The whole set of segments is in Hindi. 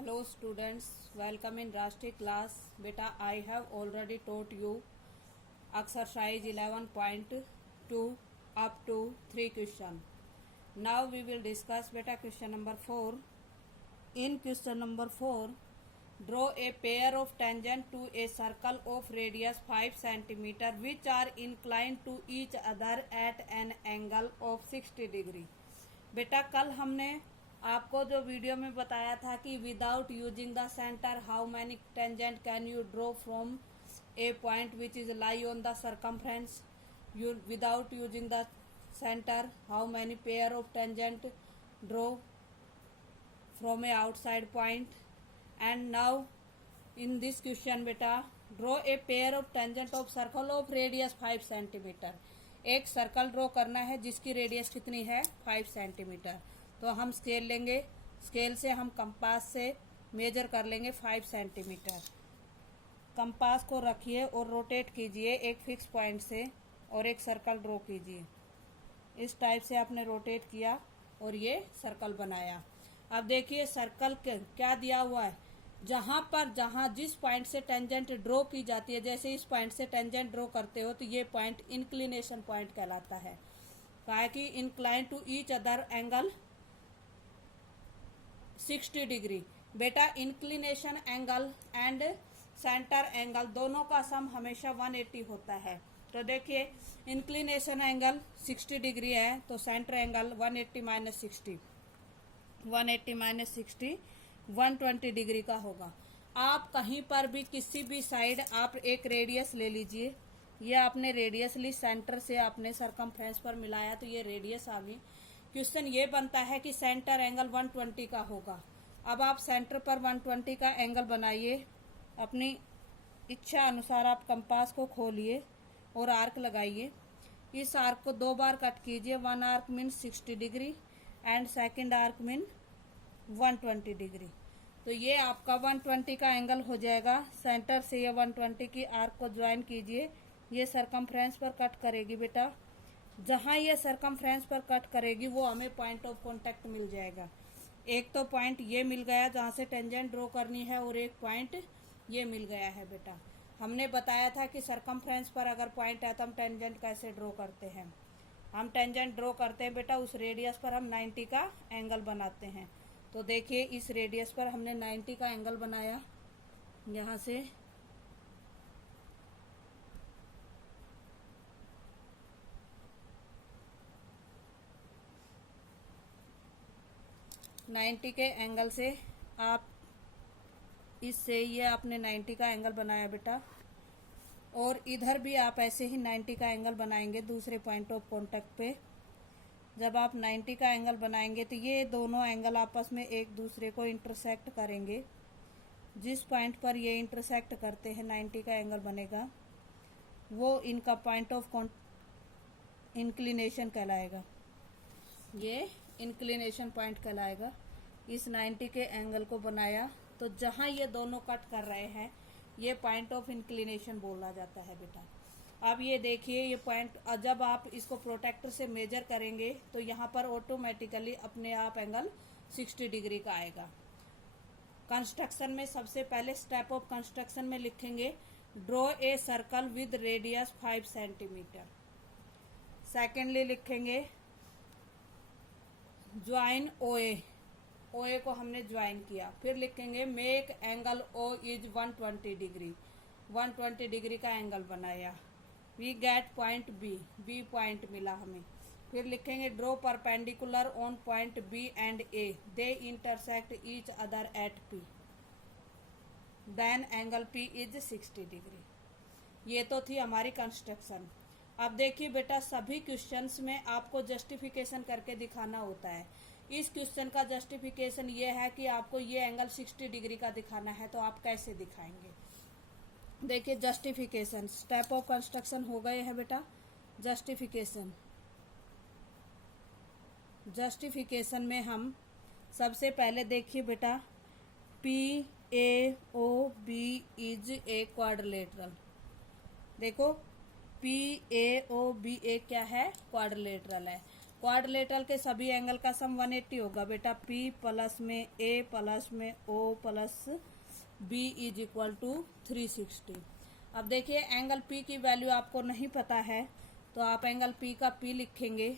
Hello students, welcome in Rashtriya class. Beta, I have already taught you exercise 11.2 up to 3 question. Now we will discuss beta question number 4. In question number 4, draw a pair of tangent to a circle of radius 5 cm which are inclined to each other at an angle of 60 degree. बेटा कल हमने आपको जो वीडियो में बताया था कि without using the centre how many tangent can you draw from a point which is lie on the circumference, you without using the centre how many pair of tangent draw from a outside point. And now in this question बेटा draw a pair of tangent of circle of radius 5 centimetre. एक सर्कल ड्रॉ करना है जिसकी रेडियस कितनी है 5 सेंटीमीटर. तो हम स्केल लेंगे, स्केल से हम कंपास से मेजर कर लेंगे 5 सेंटीमीटर. कंपास को रखिए और रोटेट कीजिए एक फिक्स पॉइंट से और एक सर्कल ड्रॉ कीजिए. इस टाइप से आपने रोटेट किया और ये सर्कल बनाया. अब देखिए सर्कल क्या दिया हुआ है, जहां जिस पॉइंट से टेंजेंट ड्रॉ की जाती है, जैसे इस पॉइंट से टेंजेंट ड्रॉ करते हो तो ये पॉइंट इंक्लिनेशन पॉइंट कहलाता है. कहा कि incline to each other angle 60 degree. बेटा inclination angle and centre angle दोनों का सम हमेशा 180 होता है. तो देखिए इंक्लिनेशन एंगल 60 डिग्री है तो सेंटर एंगल 180 माइनस 60 120 डिग्री का होगा. आप कहीं पर भी किसी भी साइड आप एक रेडियस ले लीजिए. ये आपने रेडियस ली, सेंटर से आपने सरकमफ्रेंस पर मिलाया तो ये रेडियस आ गई. क्वेश्चन ये बनता है कि सेंटर एंगल 120 का होगा. अब आप सेंटर पर 120 का एंगल बनाइए. अपनी इच्छा अनुसार आप कंपास को खोलिए और आर्क लगाइए. इस आर्क को 2 बार कट कीजिए. 1 arc mean 60 degree and second arc mean 120 degree. तो ये आपका 120 का एंगल हो जाएगा. सेंटर से ये 120 की आर्क को ज्वाइन कीजिए. ये सरकमफ्रेंस पर कट करेगी बेटा. जहां ये सरकमफ्रेंस पर कट करेगी वो हमें पॉइंट ऑफ कांटेक्ट मिल जाएगा. एक तो पॉइंट ये मिल गया जहां से टेंजेंट ड्रॉ करनी है और एक पॉइंट ये मिल गया है बेटा. हमने बताया था कि सरकमफ्रेंस पर अगर पॉइंट है तो हम टेंजेंट कैसे ड्रॉ करते हैं. हम टेंजेंट ड्रॉ करते हैं बेटा, उस रेडियस पर हम 90 का एंगल बनाते हैं. तो देखिए इस रेडियस पर हमने 90 का एंगल बनाया. यहाँ से नाइन्टी के एंगल से आप इससे ये आपने 90 का एंगल बनाया बेटा. और इधर भी आप ऐसे ही 90 का एंगल बनाएंगे दूसरे पॉइंट ऑफ कांटेक्ट पे. जब आप 90 का एंगल बनाएंगे तो ये दोनों एंगल आपस में एक दूसरे को इंटरसेक्ट करेंगे. जिस पॉइंट पर ये इंटरसेक्ट करते हैं 90 का एंगल बनेगा, वो इनका पॉइंट ऑफ इंक्लिनेशन कहलाएगा. ये इंक्लिनेशन पॉइंट कहलाएगा. इस 90 के एंगल को बनाया तो जहां ये दोनों कट कर रहे हैं ये पॉइंट ऑफ इंक्लिनेशन बोला जाता है बेटा. अब ये देखिए ये पॉइंट जब आप इसको प्रोटेक्टर से मेजर करेंगे तो यहाँ पर ऑटोमेटिकली अपने आप एंगल 60 डिग्री का आएगा. कंस्ट्रक्शन में सबसे पहले स्टेप ऑफ कंस्ट्रक्शन में लिखेंगे draw a circle with radius 5 centimetre. Secondly लिखेंगे ज्वाइन ओए. ओए को हमने ज्वाइन किया. फिर लिखेंगे make angle O is 120 degree. 120 degree का एंगल बनाया. We get point B. B point मिला हमें. फिर लिखेंगे draw perpendicular on point B and A. They intersect each other at P. Then angle P is 60 degree. ये तो थी हमारी कंस्ट्रक्शन. अब देखिए बेटा सभी क्वेश्चंस में आपको जस्टिफिकेशन करके दिखाना होता है. इस क्वेश्चन का जस्टिफिकेशन ये है कि आपको ये एंगल 60 डिग्री का दिखाना है. तो आप कैसे दिखाएंगे. देखिए जस्टिफिकेशन स्टेप ऑफ कंस्ट्रक्शन हो गए हैं बेटा. जस्टिफिकेशन में हम सबसे पहले देखिए बेटा PAOB इज ए क्वाड्रिलेटरल. देखो PAOB क्या है, क्वाड्रिलेटरल है. क्वाड्रिलेटरल के सभी एंगल का सम 180 होगा बेटा। P प्लस में A प्लस में O plus B is equal to 360। अब देखिए एंगल P की वैल्यू आपको नहीं पता है तो आप एंगल P का P लिखेंगे।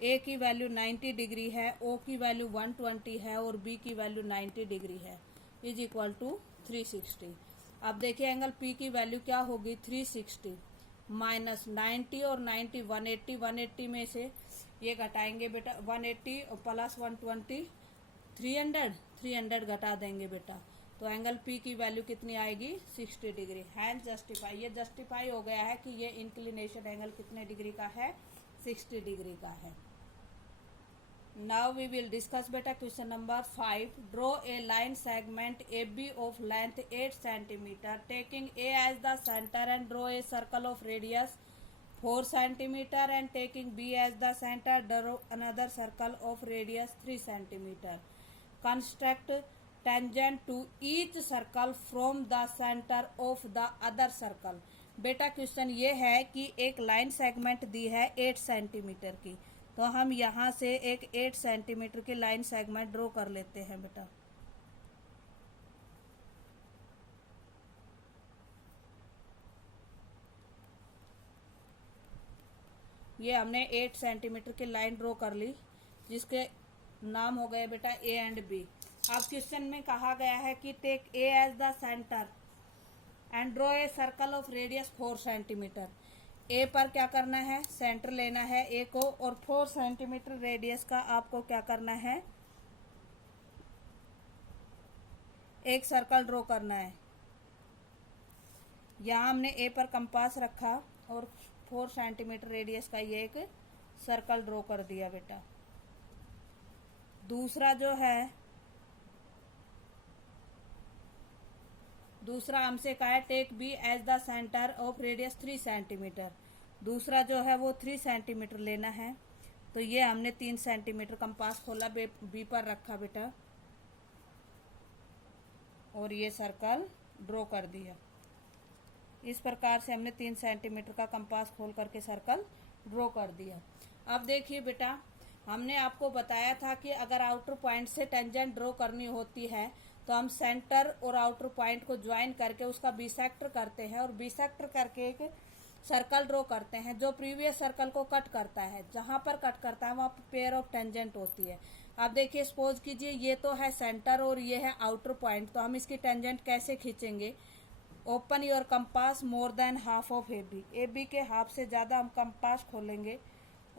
A की वैल्यू 90 डिग्री है, O की वैल्यू 120 है और B की वैल्यू 90 डिग्री है, इज इक्वल टू 360। अब देखिए एंगल P की वैल्यू क्या होगी, 360 माइनस 90 और 90 180, 180 में से ये घटाएंगे बेटा 180 और प्लस 120 300 घटा देंगे बेटा, तो एंगल P की वैल्यू कितनी आएगी, 60 डिग्री। हैंड जस्टिफाई, ये जस्टिफाई हो गया है कि ये इंक्लिनेशन एंगल कितने डिग्री का है, 60 डिग्री का है। नाउ वी विल डिस्कस बेटा question number 5। Draw a line segment AB of length 8 centimetre taking A as the centre and draw a circle of radius 4 centimetre and taking B as the centre draw another circle of radius 3 centimetre. Construct tangent to each circle from the centre of the other circle. बेटा क्वेश्चन ये है कि एक लाइन सेगमेंट दी है 8 सेंटीमीटर की, तो हम यहाँ से एक 8 सेंटीमीटर की लाइन सेगमेंट ड्रॉ कर लेते हैं बेटा। ये हमने 8 सेंटीमीटर की लाइन ड्रॉ कर ली जिसके नाम हो गए बेटा A एंड B। अब क्वेश्चन में कहा गया है कि take A as the centre and draw a circle of radius 4 centimetre. A पर क्या करना है, सेंटर लेना है ए को और 4 सेंटीमीटर रेडियस का आपको क्या करना है, एक सर्कल ड्रॉ करना है। यहाँ हमने ए पर कंपास रखा और 4 सेंटीमीटर रेडियस का ये एक सर्कल ड्रॉ कर दिया बेटा। दूसरा जो है, दूसरा हमसे कहा है take B as the centre of radius 3 centimetre. दूसरा जो है वो 3 सेंटीमीटर लेना है, तो ये हमने 3 सेंटीमीटर कंपास खोला, बी पर रखा बेटा और ये सर्कल ड्रॉ कर दिया। इस प्रकार से हमने 3 सेंटीमीटर का कंपास खोल करके सर्कल ड्रॉ कर दिया। अब देखिए बेटा, हमने आपको बताया था कि अगर आउटर पॉइंट से टेंजेंट ड्रॉ करनी होती है तो हम सेंटर और आउटर पॉइंट को ज्वाइन करके उसका बिसेक्टर करते हैं और बिसेक्टर करके एक सर्कल ड्रॉ करते हैं जो प्रीवियस सर्कल को कट करता है। जहां पर कट करता है वहां पेयर ऑफ टेंजेंट होती है। अब देखिए सपोज कीजिए ये तो है सेंटर और ये है आउटर पॉइंट, तो हम इसकी टेंजेंट कैसे खींचेंगे। Open your compass more than half of AB के हाफ से ज्यादा हम कंपास खोलेंगे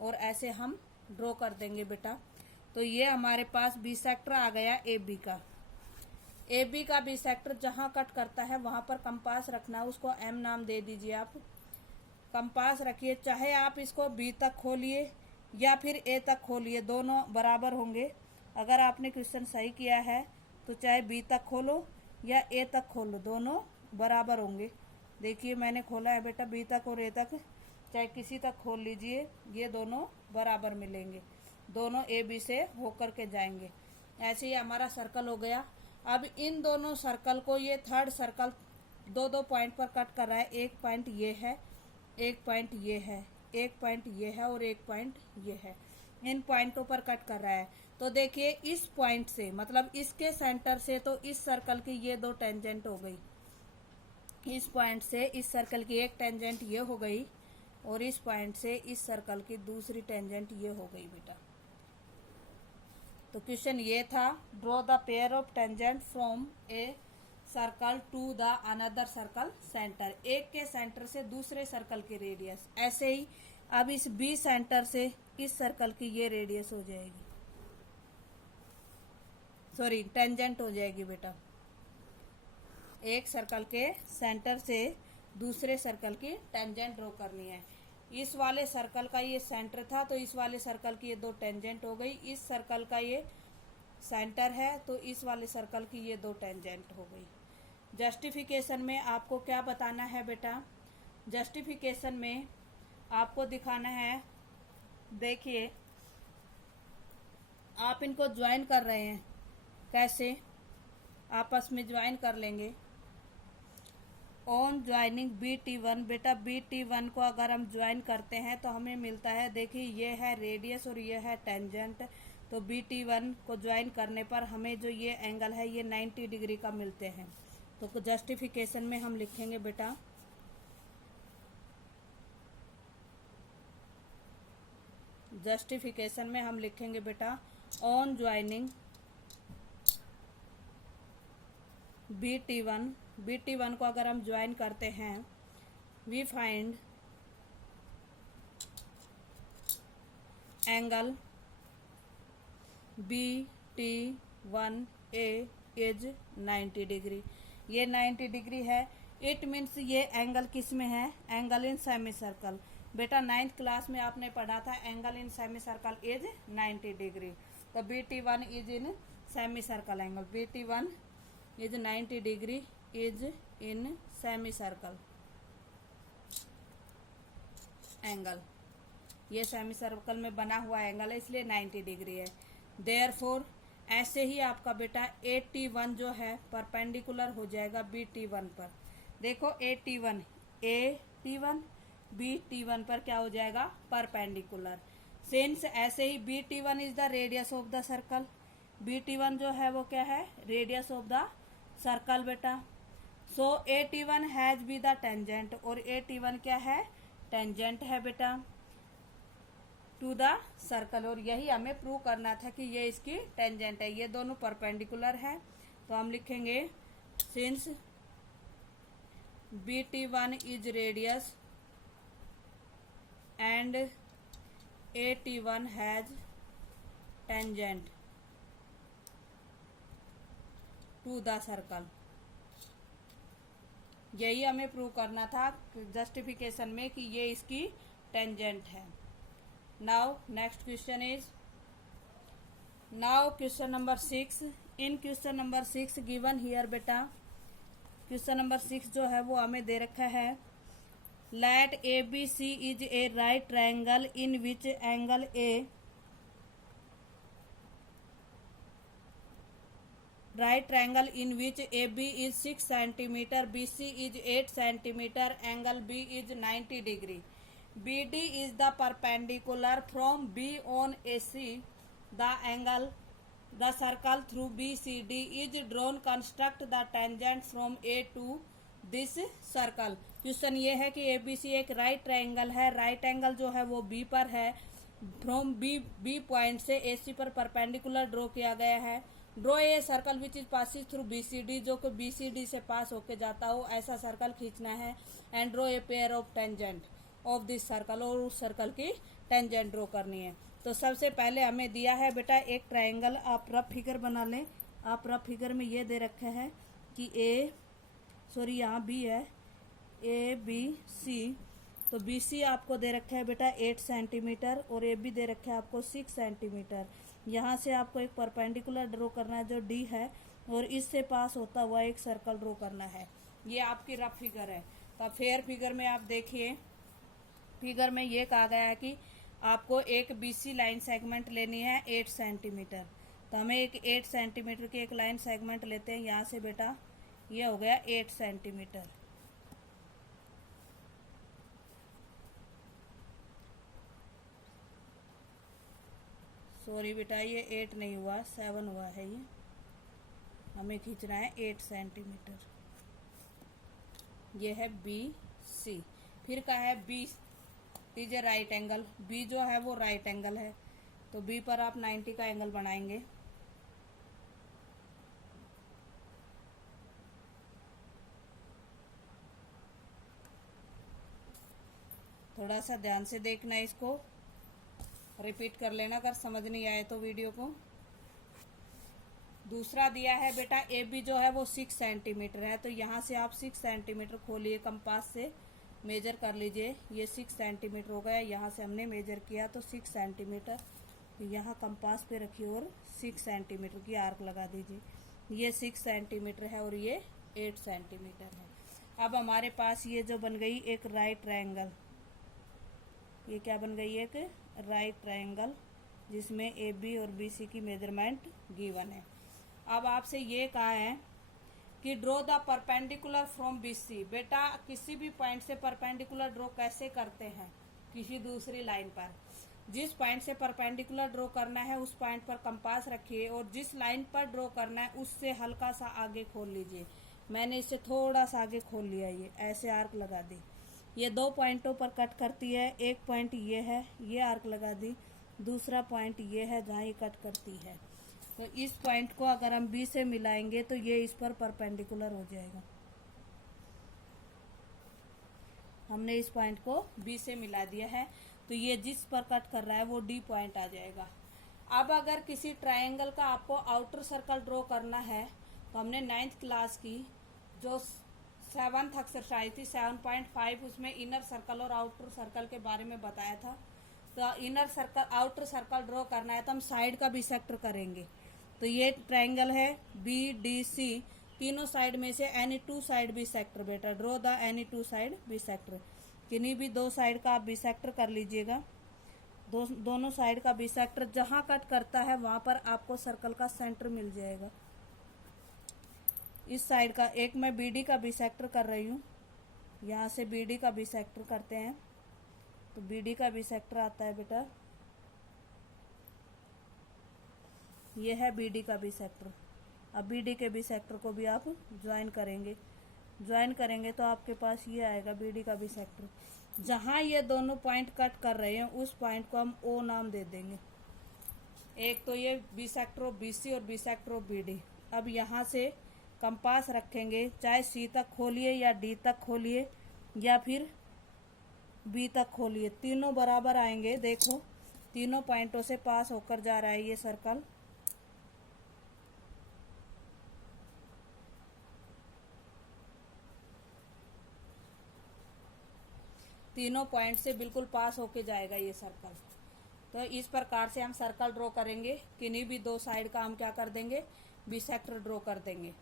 और ऐसे हम ड्रॉ कर देंगे बेटा। तो ये हमारे पास बिसेक्टर आ गया AB का। AB का बिसेक्टर जहां कट करता है वहां पर कंपास रखना है, उसको M नाम दे दीजिए आप। कंपास रखिए, चाहे आप इसको B तक खोलिए या फिर A तक खोलिए, दोनों बराबर होंगे। अगर आपने क्वेश्चन सही किया है तो चाहे B तक खोलो या A तक खोलो, दोनों बराबर होंगे। देखिए मैंने खोला है बेटा B तक और A तक, चाहे किसी तक खोल लीजिए, ये दोनों बराबर मिलेंगे, दोनों AB से होकर के जाएंगे। ऐसे ही हमारा सर्कल हो गया। अब इन दोनों सर्कल को ये थर्ड सर्कल 2-2 पॉइंट पर कट कर रहा है। एक पॉइंट ये है, एक पॉइंट ये है, एक पॉइंट ये है और एक पॉइंट ये है। इन पॉइंटों पर कट कर रहा है। तो देखिए इस पॉइंट से मतलब इसके सेंटर से तो इस सर्कल की ये 2 टेंजेंट हो गई। इस पॉइंट से इस सर्कल की एक टेंजेंट ये हो गई और इस पॉइंट से इस सर्कल की दूसरी टेंजेंट ये हो गई बेटा। तो क्वेश्चन ये था, draw the pair of tangent from a circle to the another circle centre. एक के सेंटर से दूसरे सर्कल की रेडियस। ऐसे ही अब इस B सेंटर से इस सर्कल की ये रेडियस हो जाएगी, सॉरी टेंजेंट हो जाएगी बेटा। एक सर्कल के सेंटर से दूसरे सर्कल की टेंजेंट ड्रॉ करनी है। इस वाले सर्कल का ये सेंटर था तो इस वाले सर्कल की ये 2 टेंजेंट हो गई। इस सर्कल का ये सेंटर है तो इस वाले सर्कल की ये 2 टेंजेंट हो गई। जस्टिफिकेशन में आपको क्या बताना है बेटा, जस्टिफिकेशन में आपको दिखाना है, देखिए आप इनको ज्वाइन कर रहे हैं, कैसे आपस में ज्वाइन कर लेंगे। ऑन ज्वाइनिंग BT1, बेटा BT1 को अगर हम ज्वाइन करते हैं तो हमें मिलता है, देखिए ये है रेडियस और ये है टेंजेंट। तो BT1 को ज्वाइन करने पर हमें जो ये एंगल है ये 90 डिग्री का मिलते हैं। तो जस्टिफिकेशन में हम लिखेंगे बेटा, जस्टिफिकेशन में हम लिखेंगे बेटा ऑन ज्वाइनिंग BT1 को अगर हम ज्वाइन करते हैं, we find angle BT1A is 90 degree. ये 90 डिग्री है। इट मीन्स ये एंगल किस में है, एंगल इन सेमी सर्कल। बेटा 9th क्लास में आपने पढ़ा था angle in semi circle is 90 degree. तो BT1 is in semi circle angle, BT1 is 90 degree is in semi circle angle. ये सेमी सर्कल में बना हुआ एंगल है इसलिए 90 डिग्री है। देयरफॉर ऐसे ही आपका बेटा AT1 जो है परपेंडिकुलर हो जाएगा BT1 पर। देखो AT1 BT1 पर क्या हो जाएगा, परपेंडिकुलर। सिंस ऐसे ही BT1 is the radius of the circle, BT1 जो है वो क्या है, रेडियस ऑफ द सर्कल बेटा। सो AT1 has be the tangent, और AT1 क्या है, टेंजेंट है बेटा टू द सर्कल। और यही हमें प्रूव करना था कि ये इसकी टेंजेंट है, ये दोनों परपेंडिकुलर है। तो हम लिखेंगे since BT1 is radius and AT1 has tangent to the circle. यही हमें प्रूव करना था जस्टिफिकेशन में कि ये इसकी टेंजेंट है। Now next question is, now question number 6। In question number 6 given here बेटा, क्वेश्चन नंबर 6 जो है वो हमें दे रखा है, let ABC is a right triangle in which angle A, right triangle in which AB is 6 centimeter, BC is 8 centimeter, angle B is 90 degree. BD is the perpendicular from B on AC. The angle, the circle through BCD is drawn. Construct the tangent from A to this circle. Question ये है कि ABC एक राइट ट्रायंगल है, राइट एंगल जो है वो B पर है, फ्रॉम B पॉइंट से AC पर परपेंडिकुलर ड्रॉ किया गया है। Draw a circle which is passes through BCD, जो कि BCD से पास होके जाता हो ऐसा सर्कल खींचना है। And draw a pair of tangent of this circle, और उस सर्कल की टेंजेंट ड्रॉ करनी है। तो सबसे पहले हमें दिया है बेटा एक ट्रायंगल, आप रफ फिगर बना लें। आप रफ फिगर में ये दे रखे हैं कि यहाँ B है, ABC। तो BC आपको दे रखा है बेटा 8 सेंटीमीटर और AB दे रखा है आपको 6 सेंटीमीटर। यहाँ से आपको एक परपेंडिकुलर ड्रॉ करना है जो D है, और इससे पास होता हुआ एक सर्कल ड्रॉ करना है। ये आपकी रफ फिगर है। तो फेयर फिगर में आप देखिए, फिगर में ये कहा गया है कि आपको एक BC लाइन सेगमेंट लेनी है 8 सेंटीमीटर। तो हमें एक 8 सेंटीमीटर की एक लाइन सेगमेंट लेते हैं। यहाँ से बेटा ये हो गया 8 सेंटीमीटर। सॉरी बेटा ये 8 नहीं हुआ, 7 हुआ है। ये हमें खींचना है 8 सेंटीमीटर। ये है BC। फिर कहा है B is a right angle, B जो है वो राइट एंगल है। तो B पर आप 90 का एंगल बनाएंगे। थोड़ा सा ध्यान से देखना, इसको रिपीट कर लेना अगर समझ नहीं आए तो वीडियो को। दूसरा दिया है बेटा AB जो है वो 6 सेंटीमीटर है। तो यहाँ से आप 6 सेंटीमीटर खोलिए, कंपास से मेजर कर लीजिए। ये 6 सेंटीमीटर हो गया, यहाँ से हमने मेजर किया तो 6 सेंटीमीटर। यहाँ कंपास पे रखिए और 6 सेंटीमीटर की आर्क लगा दीजिए। ये 6 सेंटीमीटर है और ये 8 सेंटीमीटर है। अब हमारे पास ये जो बन गई एक राइट ट्रायंगल, ये क्या बन गई, एक राइट ट्रायंगल जिसमें AB और BC की मेजरमेंट गिवन है। अब आपसे ये कहा है कि draw the perpendicular from BC। बेटा किसी भी पॉइंट से परपेंडिकुलर ड्रॉ कैसे करते हैं, किसी दूसरी लाइन पर। जिस पॉइंट से परपेंडिकुलर ड्रॉ करना है उस पॉइंट पर कंपास रखिए और जिस लाइन पर ड्रॉ करना है उससे हल्का सा आगे खोल लीजिए। मैंने इससे थोड़ा सा आगे खोल लिया, ये ऐसे आर्क लगा दी। ये 2 पॉइंटों पर कट करती है। एक पॉइंट ये है, ये आर्क लगा दी। दूसरा पॉइंट ये है जहाँ ये कट करती है। तो इस पॉइंट को अगर हम B से मिलाएंगे तो ये इस पर परपेंडिकुलर हो जाएगा। हमने इस पॉइंट को B से मिला दिया है, तो ये जिस पर कट कर रहा है वो D पॉइंट आ जाएगा। अब अगर किसी ट्रायंगल का आपको आउटर सर्कल ड्रॉ करना है तो हमने 9th क्लास की जो 7th एक्सरसाइज थी 7.5, उसमें इनर सर्कल और आउटर सर्कल के बारे में बताया था। तो inner circle outer circle draw करना है तो हम साइड का बिसेक्टर करेंगे। तो ये ट्रायंगल है BDC, तीनों साइड में से एनी 2 साइड बिसेक्टर। बेटा ड्रॉ द एनी 2 साइड बिसेक्टर, किन्हीं भी 2 साइड का आप बिसेक्टर कर लीजिएगा। दोनों साइड का बिसेक्टर जहां कट करता है वहां पर आपको सर्कल का सेंटर मिल जाएगा। इस साइड का एक मैं BD का बिसेक्टर कर रही हूँ, यहाँ से BD का बिसेक्टर करते हैं। तो BD का बिसेक्टर आता है बेटा, ये है BD का बिसेक्टर। अब BD के बिसेक्टर को भी आप ज्वाइन करेंगे तो आपके पास ये आएगा BD का बिसेक्टर। जहाँ ये दोनों पॉइंट कट कर रहे हैं उस पॉइंट को हम O नाम दे देंगे। एक तो ये बिसेक्टर ऑफ BC और बिसेक्टर ऑफ BD। अब यहाँ से कंपास रखेंगे, चाहे C तक खोलिए या D तक खोलिए या फिर B तक खोलिए, तीनों बराबर आएंगे। देखो तीनों पॉइंटों से पास होकर जा रहा है ये सर्कल। तीनों पॉइंट से बिल्कुल पास होके जाएगा ये सर्कल। तो इस प्रकार से हम सर्कल ड्रॉ करेंगे, किन्हीं भी 2 साइड का हम क्या कर देंगे, बिसेक्टर ड्रॉ कर देंगे।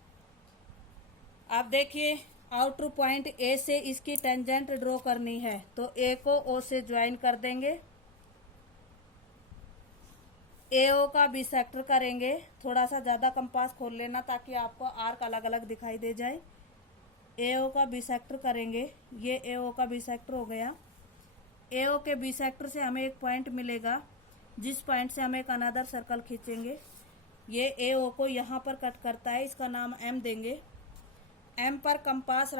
अब देखिए आउटर पॉइंट A से इसकी टेंजेंट ड्रॉ करनी है तो A को O से ज्वाइन कर देंगे। AO का बिसेक्टर करेंगे, थोड़ा सा ज़्यादा कंपास खोल लेना ताकि आपको आर्क अलग अलग दिखाई दे जाए। AO का बिसेक्टर करेंगे, ये AO का बिसेक्टर हो गया। AO के बिसेक्टर से हमें एक पॉइंट मिलेगा जिस पॉइंट से हम एक अनदर सर्कल खींचेंगे। ये AO को यहाँ पर कट करता है, इसका नाम M देंगे। M पर कंपास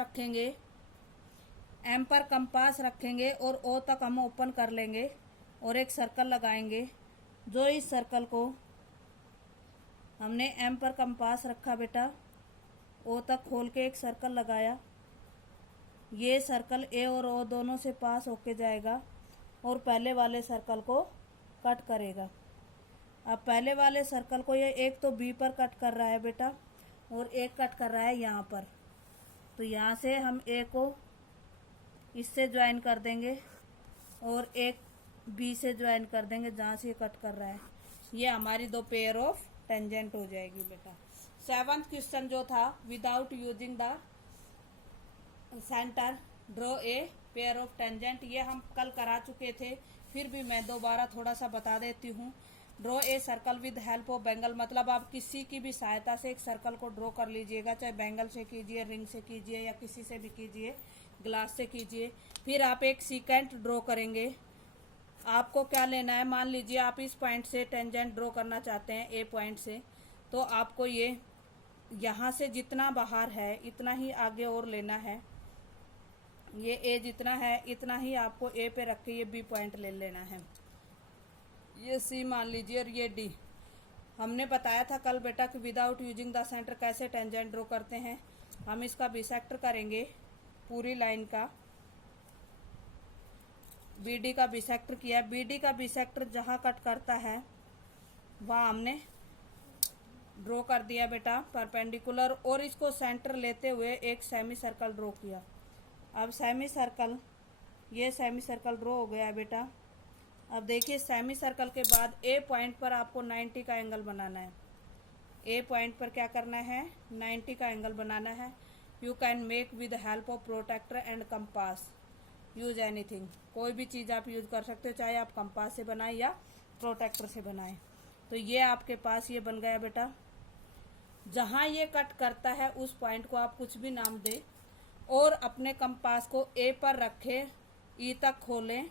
रखेंगे और O तक हम ओपन कर लेंगे और एक सर्कल लगाएंगे। जो इस सर्कल को हमने M पर कंपास रखा बेटा, O तक खोल के एक सर्कल लगाया, ये सर्कल A और O दोनों से पास होके जाएगा और पहले वाले सर्कल को कट करेगा। अब पहले वाले सर्कल को ये एक तो B पर कट कर रहा है बेटा और एक कट कर रहा है यहाँ पर। तो यहाँ से हम A को इससे ज्वाइन कर देंगे और एक B से ज्वाइन कर देंगे जहाँ से ये कट कर रहा है। ये हमारी 2 पेयर ऑफ टेंजेंट हो जाएगी बेटा। 7th क्वेश्चन जो था without using the centre draw a pair of tangent, ये हम कल करा चुके थे, फिर भी मैं दोबारा थोड़ा सा बता देती हूँ। Draw a circle with help of bangle, मतलब आप किसी की भी सहायता से एक सर्कल को ड्रॉ कर लीजिएगा, चाहे बैंगल से कीजिए, रिंग से कीजिए या किसी से भी कीजिए, ग्लास से कीजिए। फिर आप एक सीकेंट ड्रॉ करेंगे। आपको क्या लेना है, मान लीजिए आप इस पॉइंट से टेंजेंट ड्रॉ करना चाहते हैं ए पॉइंट से, तो आपको ये यहाँ से जितना बाहर है इतना ही आगे और लेना है। ये ए जितना है इतना ही आपको ए पे रख के ये बी पॉइंट ले लेना है। ये सी मान लीजिए और ये डी। हमने बताया था कल बेटा कि विदाउट यूजिंग द सेंटर कैसे टेंजेंट ड्रॉ करते हैं। हम इसका बिसेक्टर करेंगे पूरी लाइन का। BD का बिसेक्टर किया, BD का बिसेक्टर जहाँ कट करता है वहाँ हमने ड्रॉ कर दिया बेटा परपेंडिकुलर, और इसको सेंटर लेते हुए एक सेमी सर्कल ड्रॉ किया। अब सेमी सर्कल, ये सेमी सर्कल ड्रॉ हो गया बेटा। अब देखिए सेमी सर्कल के बाद ए पॉइंट पर आपको 90 का एंगल बनाना है। ए पॉइंट पर क्या करना है, 90 का एंगल बनाना है। You can make with help of protractor and compass, use anything, कोई भी चीज़ आप यूज कर सकते हो, चाहे आप कंपास से बनाएं या प्रोटेक्टर से बनाएं। तो ये आपके पास ये बन गया बेटा। जहाँ ये कट करता है उस पॉइंट को आप कुछ भी नाम दें और अपने कंपास को ए पर रखें, ई तक खोलें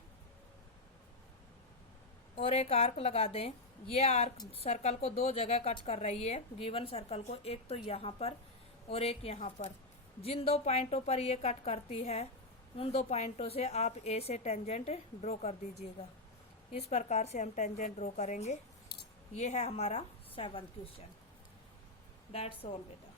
और एक आर्क लगा दें। ये आर्क सर्कल को दो जगह कट कर रही है, गिवन सर्कल को, एक तो यहाँ पर और एक यहाँ पर। जिन दो पॉइंटों पर ये कट करती है उन दो पॉइंटों से आप ए से टेंजेंट ड्रॉ कर दीजिएगा। इस प्रकार से हम टेंजेंट ड्रॉ करेंगे। ये है हमारा 7th क्वेश्चन। दैट्स ऑल बेटा।